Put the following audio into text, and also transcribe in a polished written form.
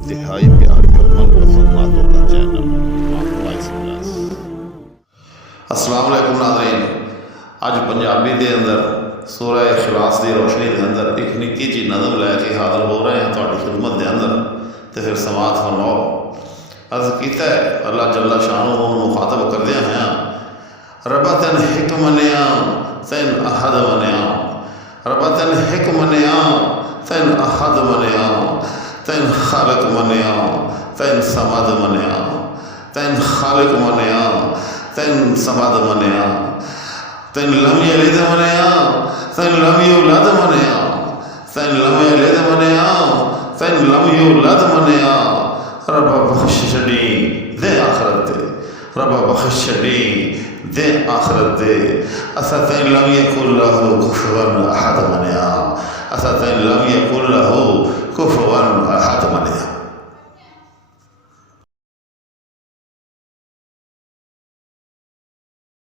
انتہائی پیاری اور من پسند باتوں کا چینل وائس پلس۔ السلام علیکم ناظرین، اج پنجابی دے اندر سورہ اخلاص دی روشنی دے اندر ایک نکی جی نظم لے کے حاضر ہو رہے ہیں تہاڈی خدمت دے اندر، تے پھر سماعت فرماؤ۔ عرض کیتا ہے اللہ جل شانہ مخاطب کردیا ہیں، ربا تین حک منیا تین احد منیا، ربا تین حک منیا تین احد منیا، تین خالق منیا تین سمد منیا، تین خالق منیا تین سمد منیا، تین لم یلد منیا تین لم یولد منیا، تین لم یلد منیا تین لم یولد منیا، ربا بخش چھڈی دے آخرت دے، ربا بخش چھڈی دے آخرت دے، اسا تین لم یکن لہ کفوا احد منیا، اسا تین لم یکن لہ کفوا احد